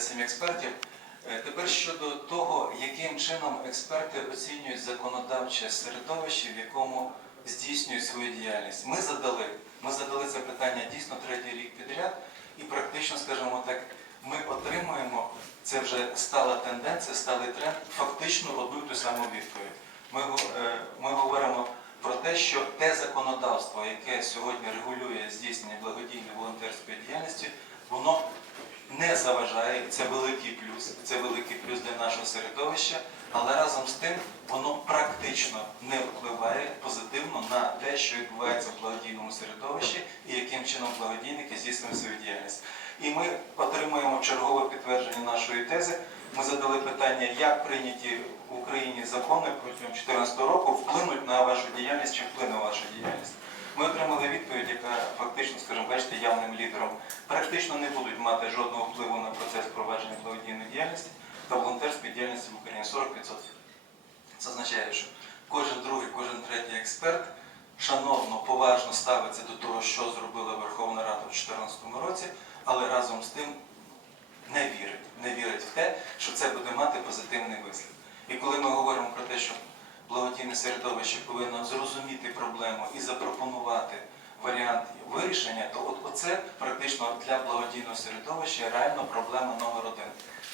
57 експертів. Е, Тепер щодо того, яким чином експерти оцінюють законодавче середовище, в якому здійснюють свою діяльність. Ми задали, ми задали це питання дійсно третій рік підряд, і практично, скажімо так, ми отримуємо, це вже стала тенденція, сталий тренд, фактично одну і ту саму відповідь. Ми, е, ми говоримо про те, що те законодавство, яке сьогодні регулює здійснення благодійної волонтерської діяльності, воно не заважає, це великий плюс, це великий плюс для нашого середовища, але разом з тим воно практично не впливає позитивно на те, що відбувається в благодійному середовищі і яким чином благодійники здійснюють свою діяльність. І ми отримуємо чергове підтвердження нашої тези. Ми задали питання, як прийняті в Україні закони протягом 2014 року вплинуть на вашу діяльність чи вплине на вашу діяльність. Ми отримали відповідь, яка фактично, скажімо, бачите, явним лідером практично не будуть мати жодного впливу на процес провадження благодійної діяльності та волонтерської діяльності в Україні 40%. Це означає, що кожен другий, кожен третій експерт шановно, поважно ставиться до того, що зробила Верховна Рада в 2014 році, але разом з тим не вірить, не вірить в те, що це буде мати позитивний вислід. І коли ми говоримо про те, що благодійне середовище повинно зрозуміти проблему і запропонувати варіант вирішення, то от оце практично для благодійного середовища реально проблема номер один.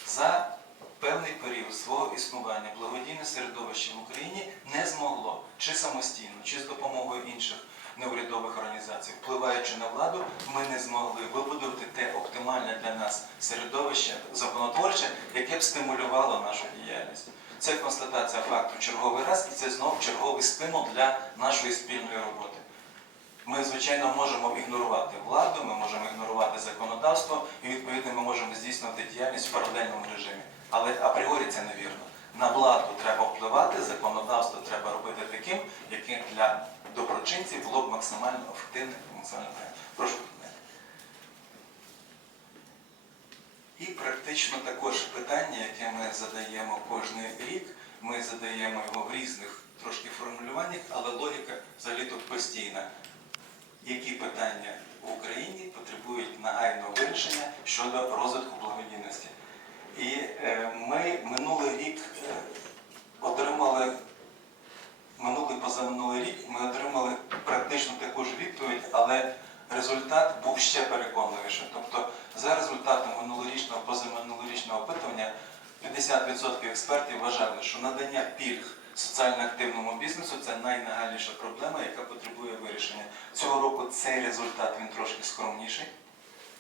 За певний період свого існування благодійне середовище в Україні не змогло чи самостійно, чи з допомогою інших неурядових організацій, впливаючи на владу, ми не змогли вибудувати те оптимальне для нас середовище законотворче, яке б стимулювало нашу діяльність. Це констатація факту черговий раз, і це знов черговий стимул для нашої спільної роботи. Ми, звичайно, можемо ігнорувати владу, ми можемо ігнорувати законодавство, і відповідно ми можемо здійснювати діяльність в паралельному режимі. Але апріорі це невірно. На владу треба впливати, законодавство треба робити таким, яке для доброчинців було б максимально ефективним і максимально правильним. Прошу питання. І практично також питання, яке ми задаємо кожен рік, ми задаємо його в різних трошки формулюваннях, але логіка взагалі тут постійна. Які питання в Україні потребують нагайного вирішення щодо розвитку благодійності? І е, ми минулий рік е, отримали, минулий позаминулий рік ми отримали практично таку ж відповідь, але результат був ще переконливішим. Тобто, за результатом минулорічного позаминулорічного опитування 50% експертів вважали, що надання пільг соціально активному бізнесу це найнагальніша проблема, яка потребує вирішення. Цього року цей результат він трошки скромніший,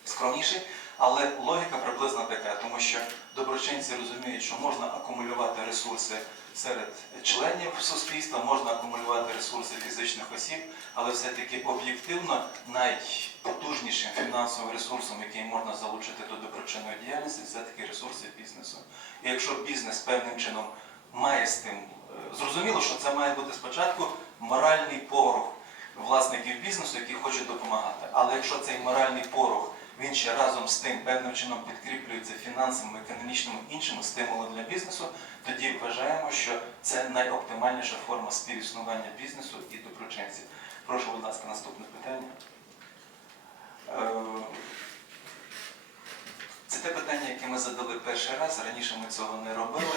скромніший, але логіка приблизно така, тому що доброчинці розуміють, що можна акумулювати ресурси серед членів суспільства, можна акумулювати ресурси фізичних осіб, але все-таки об'єктивно найпотужнішим фінансовим ресурсом, який можна залучити до доброчинної діяльності, це таки ресурси бізнесу. І якщо бізнес певним чином має з тим, е, зрозуміло, що це має бути спочатку моральний порох власників бізнесу, які хочуть допомагати. Але якщо цей моральний порох він ще разом з тим певним чином підкріплюється фінансовими, економічними іншими стимулами для бізнесу, тоді вважаємо, що це найоптимальніша форма співіснування бізнесу і доброчинців. Прошу, будь ласка, наступне питання. Е, Це те питання, яке ми задали перший раз. Раніше ми цього не робили.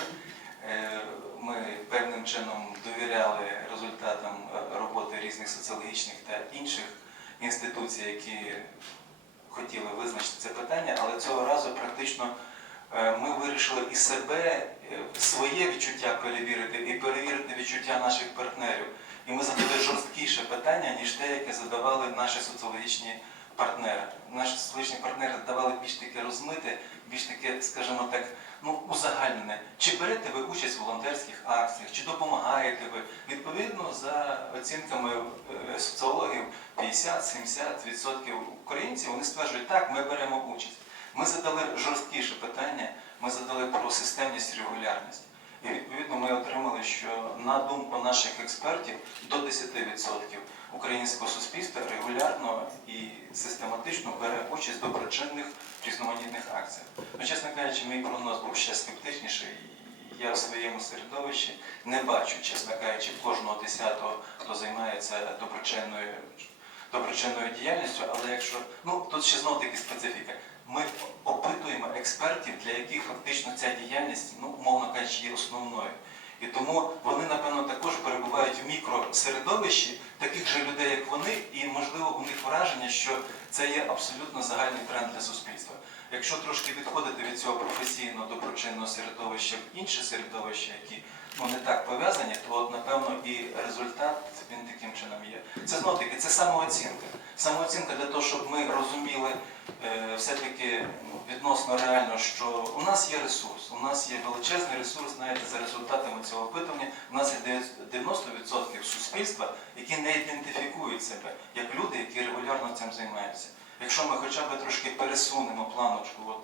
Е, Ми певним чином довіряли результатам е, роботи різних соціологічних та інших інституцій, які хотіли визначити це питання, але цього разу практично е, ми вирішили і себе, е, своє відчуття перевірити, і перевірити відчуття наших партнерів. І ми задали жорсткіше питання, ніж те, яке задавали наші соціологічні партнери. Наші соціологічні партнери давали більш таке розмите, більш таке, скажімо так, ну, узагальнене. Чи берете ви участь в волонтерських акціях, чи допомагаєте ви? Відповідно, за оцінками е, соціологів, 50-70% українців вони стверджують, так, ми беремо участь. Ми задали жорсткіше питання, ми задали про системність і регулярність. І відповідно ми отримали, що на думку наших експертів до 10% українського суспільства регулярно і систематично бере участь доброчинних різноманітних акціях. Ну, чесно кажучи, мій прогноз був ще скептичніший. Я в своєму середовищі не бачу, чесно кажучи, кожного десятого, хто займається доброчинною доброчинною діяльністю, але якщо ну тут ще знов таки специфіка. Ми опитуємо експертів, для яких фактично ця діяльність, ну, умовно кажучи, є основною. І тому вони, напевно, також перебувають в мікросередовищі таких же людей, як вони, і, можливо, у них враження, що це є абсолютно загальний тренд для суспільства. Якщо трошки відходити від цього професійного доброчинного середовища в інші середовища, які ну, не так пов'язані, то от, напевно і результат він таким чином є. Це знов таки це самооцінка. Самооцінка для того, щоб ми розуміли все-таки ну, відносно реально, що у нас є ресурс, у нас є величезний ресурс, навіть за результатами цього опитування, у нас є 90% суспільства, які не ідентифікують себе як люди, які регулярно цим займаються. Якщо ми хоча б трошки пересунемо планочку от,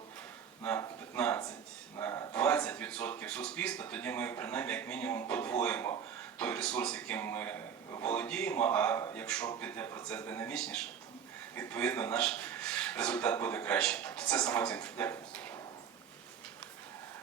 на 15, на 20% суспільства, тоді ми принаймні як мінімум подвоїмо той ресурс, яким ми володіємо, а якщо піде процес динамічніше, то відповідно наш результат буде кращий. Це самооцінка. Дякую.